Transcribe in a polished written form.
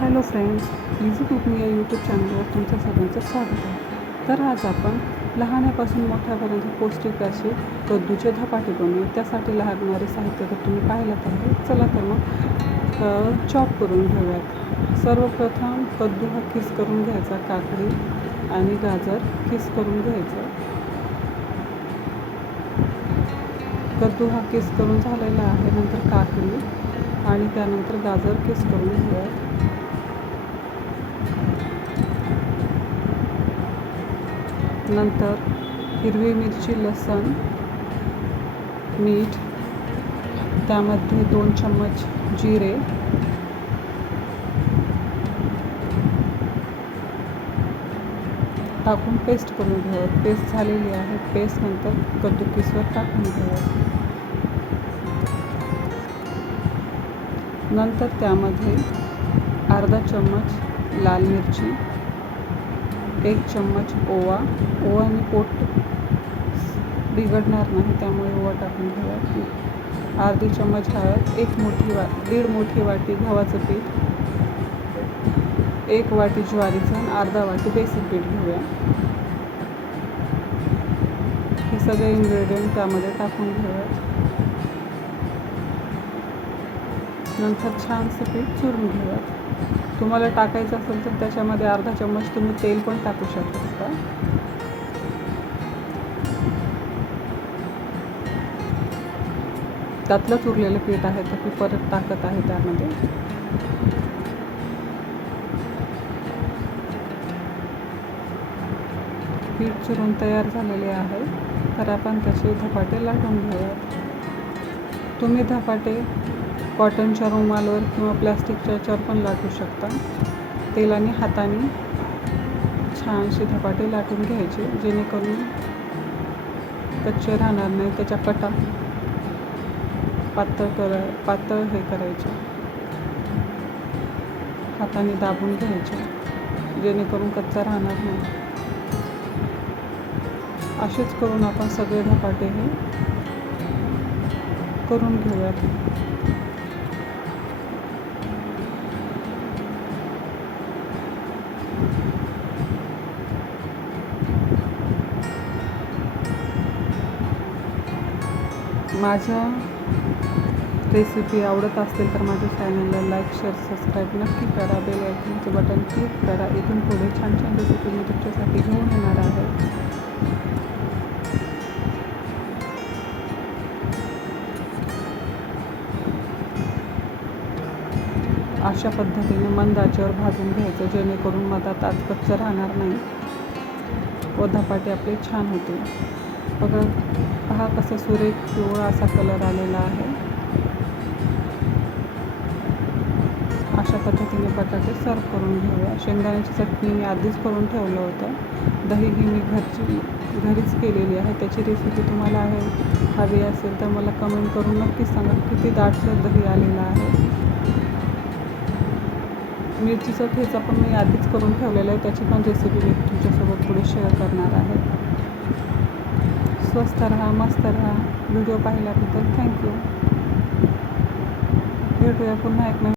Hello friends, easy cooking या YouTube चॅनलवर तुमचं सगळ्यांचं स्वागत आहे. तर आज आपण लहानापासून मोठ्यापर्यंत पौष्टिक असे कद्दूचे धपाटे बनवू. त्यासाठी लागणारे साहित्य तर तुम्ही पाहिलंच आहे. चला तर मग चॉप करून घेऊयात. सर्वप्रथम कद्दू हा किस करून घ्यायचा, काकडी आणि गाजर किस करून घ्यायचं. कद्दू हा किस करून झालेला आहे. नंतर काकडी आणि त्यानंतर गाजर किस करून घेऊयात. नंतर हिरवी मिरची, लसूण, मीठ, त्यामध्ये 2 चम्मच जिरे, टाकून पेस्ट करून घेऊयात. पेस्ट झालेली आहे. पेस्ट नंतर कद्दू किसवर टाकून घेऊयात. नंतर त्यामध्ये अर्धा चम्मच लाल मिरची, 1 चम्मच ओवाने पोट बिघडणार नाही, त्यामुळे ओवा टाकून घेऊयात. अर्धी चम्मच हळद, 1.5 मोठी वाटी गव्हाचं पीठ, 1 वाटी ज्वारीचं आणि अर्धा वाटी बेसन पीठ घेऊया. हे सगळे इन्ग्रेडियंट त्यामध्ये टाकून घेऊयात. नंतर छानसं पीठ चुरून घेऊयात. तुम्हाला टाकायचं असेल तर त्याच्यामध्ये अर्धा चम्मच तुम्ही तेल पण टाकू शकता. त्यातलंच उरलेलं पीठ आहे तर मी परत टाकत आहे त्यामध्ये. पीठ चुरून तयार झालेले आहे. तर आपण त्याचे धपाटे लाटून घेऊयात. तुम्ही धपाटे कॉटनच्या रुमालवर किंवा प्लॅस्टिकच्या याच्यावर पण लाटू शकता. तेलाने हाताने छानसे धपाटे लाटून घ्यायचे, जेणेकरून कच्चे राहणार नाही. त्याच्या कटा पातळ हे करायचे, हाताने दाबून घ्यायचे, जेणेकरून कच्चा राहणार नाही. असेच करून आपण सगळे धपाटे हे करून घेऊयात. माझं रेसिपी आवडत असेल तर माझ्या चॅनलला लाईक, शेअर, सबस्क्राईब नक्की करा. बेल आयकॉनचे बटन क्लिक करा. इथून पुढे छान छान रेसिपी मी तुमच्यासाठी घेऊन येणार आहे. अशा पद्धतीने मंद आचेवर भाजून घ्यायचं, जेणेकरून मधात आत कच्चं राहणार नाही व धपाटे आपले छान होते. बघा, पहा कसं सुरेख पिवळा असा कलर आलेला आहे. अशा पद्धतीने बटाटे सर्व करून घेऊया. शेंगदाण्याची चटणी मी आधीच करून ठेवलं होतं. दही ही मी घरीच केलेली आहे. त्याची रेसिपी तुम्हाला हवी असेल तर मला कमेंट करून नक्कीच सांगा किती दाटसर दही आलेलं आहे. मिरचीचा ठेचा पण मी आधीच करून ठेवलेला आहे. त्याची पण रेसिपी मी तुमच्यासोबत पुढे शेअर करणार आहे. स्वस्त राहा, मस्त राहा. व्हिडिओ पाहिल्याबद्दल थँक्यू. भेटूया पुन्हा एक